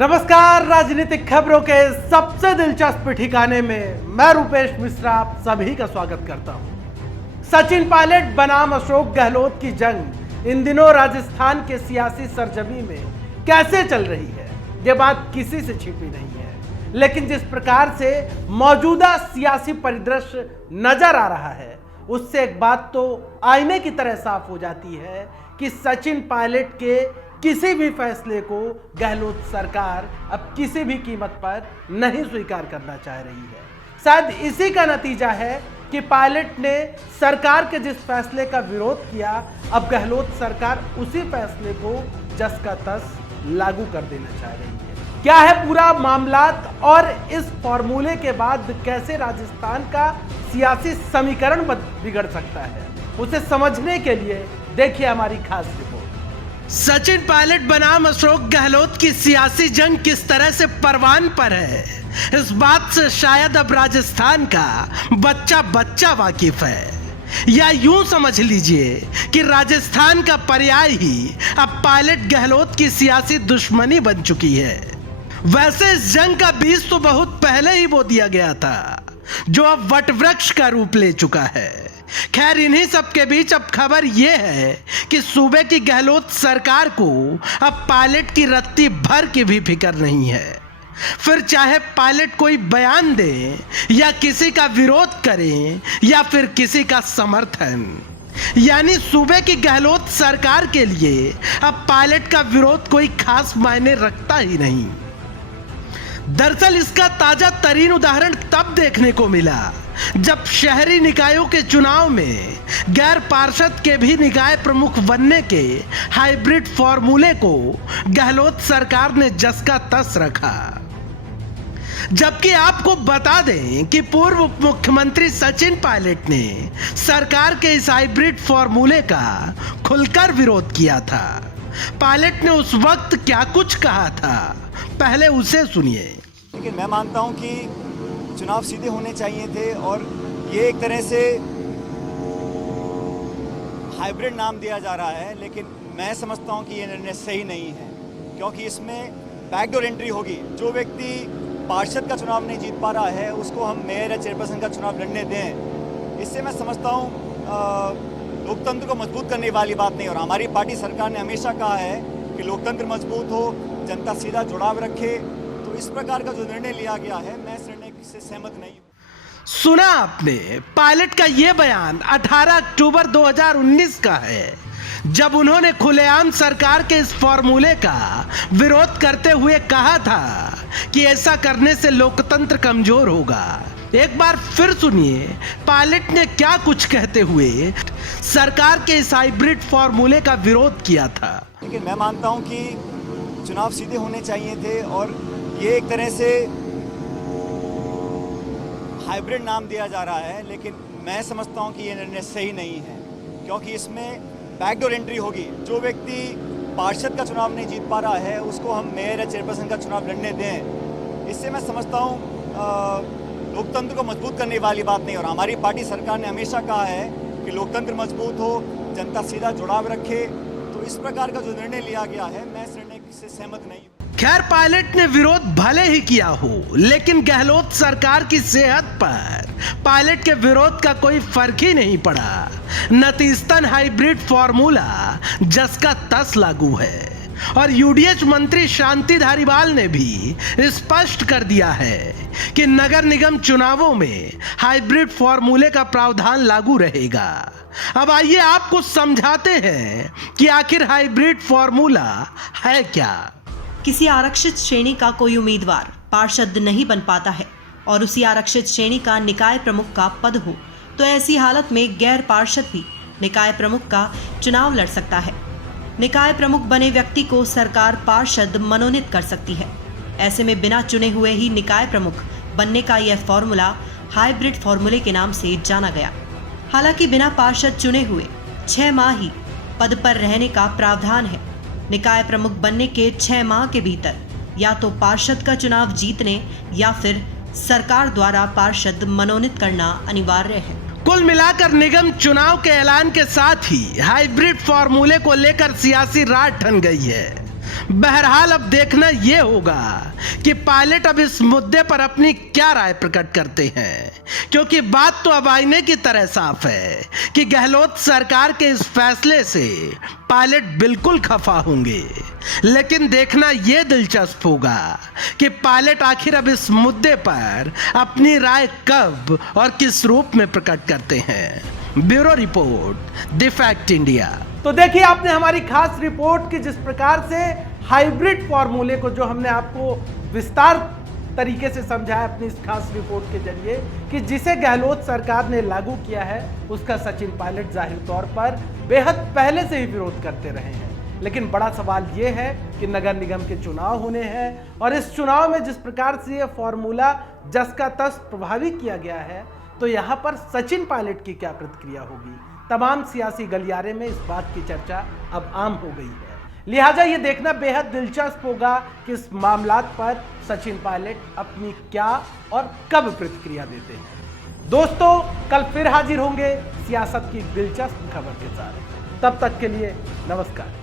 नमस्कार, राजनीतिक खबरों के सबसे दिलचस्प ठिकाने में मैं रूपेश मिश्रा आप सभी का स्वागत करता हूं। सचिन पायलट बनाम अशोक गहलोत की जंग इन दिनों राजस्थान के सियासी सरजमी में कैसे चल रही है, ये बात किसी से छिपी नहीं है। लेकिन जिस प्रकार से मौजूदा सियासी परिदृश्य नजर आ रहा है, उससे एक बात तो आईने की तरह साफ हो जाती है कि सचिन पायलट के किसी भी फैसले को गहलोत सरकार अब किसी भी कीमत पर नहीं स्वीकार करना चाह रही है। शायद इसी का नतीजा है कि पायलट ने सरकार के जिस फैसले का विरोध किया, अब गहलोत सरकार उसी फैसले को जस का तस लागू कर देना चाह रही है। क्या है पूरा मामला और इस फॉर्मूले के बाद कैसे राजस्थान का सियासी समीकरण बिगड़ सकता है, उसे समझने के लिए देखिए हमारी खास रिपोर्ट। सचिन पायलट बनाम अशोक गहलोत की सियासी जंग किस तरह से परवान पर है, इस बात से शायद अब राजस्थान का बच्चा बच्चा वाकिफ है। या यूं समझ लीजिए कि राजस्थान का पर्याय ही अब पायलट गहलोत की सियासी दुश्मनी बन चुकी है। वैसे इस जंग का बीज तो बहुत पहले ही बो दिया गया था, जो अब वटवृक्ष का रूप ले चुका है। खैर, इन्हीं सब के बीच अब खबर यह है कि सूबे की गहलोत सरकार को अब पायलट की रत्ती भर की भी फिक्र नहीं है। फिर चाहे पायलट कोई बयान दे या किसी का विरोध करें या फिर किसी का समर्थन, यानी सूबे की गहलोत सरकार के लिए अब पायलट का विरोध कोई खास मायने रखता ही नहीं। दरअसल इसका ताजा तरीन उदाहरण तब देखने को मिला जब शहरी निकायों के चुनाव में गैर पार्षद के भी निकाय प्रमुख बनने के हाइब्रिड फॉर्मूले को गहलोत सरकार ने जस का तस रखा। जबकि आपको बता दें कि पूर्व उप मुख्यमंत्री सचिन पायलट ने सरकार के इस हाइब्रिड फॉर्मूले का खुलकर विरोध किया था। पायलट ने उस वक्त क्या कुछ कहा था, पहले उसे सुनिए। लेकिन मैं मानता हूं कि चुनाव सीधे होने चाहिए थे और ये एक तरह से हाइब्रिड नाम दिया जा रहा है, लेकिन मैं समझता हूं कि ये निर्णय सही नहीं है, क्योंकि इसमें बैकडोर एंट्री होगी। जो व्यक्ति पार्षद का चुनाव नहीं जीत पा रहा है, उसको हम मेयर या चेयरपर्सन का चुनाव लड़ने दें। इससे मैं समझता हूं लोकतंत्र को मजबूत करने वाली बात नहीं। और हमारी पार्टी सरकार ने हमेशा कहा है कि लोकतंत्र मजबूत हो, जनता सीधा जुड़ाव रखे। तो इस प्रकार का जो निर्णय लिया गया है, मैं इस निर्णय से सहमत नहीं हूं। सुना आपने, पायलट का यह बयान 18 अक्टूबर 2019 का है, जब उन्होंने खुलेआम सरकार के इस फॉर्मूले का विरोध करते हुए कहा था कि ऐसा करने से लोकतंत्र कमजोर होगा। एक बार फिर सुनिए पायलट ने क्या कुछ कहते हुए सरकार के इस हाइब्रिड फॉर्मूले का विरोध किया था। लेकिन मैं मानता हूं कि चुनाव सीधे होने चाहिए थे और ये एक तरह से हाइब्रिड नाम दिया जा रहा है, लेकिन मैं समझता हूं कि ये निर्णय सही नहीं है, क्योंकि इसमें बैकडोर एंट्री होगी। जो व्यक्ति पार्षद का चुनाव नहीं जीत पा रहा है, उसको हम मेयर या चेयरपर्सन का चुनाव लड़ने दें। इससे मैं समझता हूं लोकतंत्र को मजबूत करने वाली बात नहीं। और हमारी पार्टी सरकार ने हमेशा कहा है कि लोकतंत्र मजबूत हो, जनता सीधा जुड़ाव रखे। तो इस प्रकार का जो निर्णय लिया गया है, मैं इस निर्णय से सहमत नहीं हूं। खैर, पायलट ने विरोध भले ही किया हो, लेकिन गहलोत सरकार की सेहत पर पायलट के विरोध का कोई फर्क ही नहीं पड़ा। नतीजतन हाइब्रिड फॉर्मूला जस का तस लागू है और यूडीएच मंत्री शांति धारीवाल ने भी स्पष्ट कर दिया है कि नगर निगम चुनावों में हाइब्रिड फॉर्मूले का प्रावधान लागू रहेगा। अब आइए आपको समझाते हैं कि आखिर हाइब्रिड फॉर्मूला है क्या। किसी आरक्षित श्रेणी का कोई उम्मीदवार पार्षद नहीं बन पाता है और उसी आरक्षित श्रेणी का निकाय प्रमुख का पद हो, तो ऐसी हालत में गैर पार्षद भी निकाय प्रमुख का चुनाव लड़ सकता है। निकाय प्रमुख बने व्यक्ति को सरकार पार्षद मनोनीत कर सकती है। ऐसे में बिना चुने हुए ही निकाय प्रमुख बनने का यह फॉर्मूला हाइब्रिड फॉर्मूले के नाम से जाना गया। हालांकि बिना पार्षद चुने हुए 6 माह ही पद पर रहने का प्रावधान है। निकाय प्रमुख बनने के 6 माह के भीतर या तो पार्षद का चुनाव जीतने या फिर सरकार द्वारा पार्षद मनोनीत करना अनिवार्य है। कुल मिलाकर निगम चुनाव के ऐलान के साथ ही हाइब्रिड फॉर्मूले को लेकर सियासी रात ठन गई है। बहरहाल अब देखना यह होगा कि पायलट अब इस मुद्दे पर अपनी क्या राय प्रकट करते हैं, क्योंकि बात तो अब आईने की तरह साफ है कि गहलोत सरकार के इस फैसले से पायलट बिल्कुल खफा होंगे। लेकिन देखना यह दिलचस्प होगा कि पायलट आखिर अब इस मुद्दे पर अपनी राय कब और किस रूप में प्रकट करते हैं। Bureau report, the fact India. तो देखिए, आपने हमारी खास रिपोर्ट की जिस प्रकार से हाइब्रिड फॉर्मूले को जो हमने आपको विस्तार तरीके से समझाया अपनी इस खास रिपोर्ट के जरिए कि जिसे गहलोत सरकार ने लागू किया है, उसका सचिन पायलट जाहिर तौर पर बेहद पहले से ही विरोध करते रहे हैं। लेकिन बड़ा सवाल यह है कि नगर निगम के चुनाव होने हैं और इस चुनाव में जिस प्रकार से यह फॉर्मूला जस का तस प्रभावी किया गया है, तो यहाँ पर सचिन पायलट की क्या प्रतिक्रिया होगी। तमाम सियासी गलियारे में इस बात की चर्चा अब आम हो गई है। लिहाजा ये देखना बेहद दिलचस्प होगा कि इस मामलात पर सचिन पायलट अपनी क्या और कब प्रतिक्रिया देते हैं। दोस्तों, कल फिर हाजिर होंगे सियासत की दिलचस्प खबर के साथ। तब तक के लिए नमस्कार।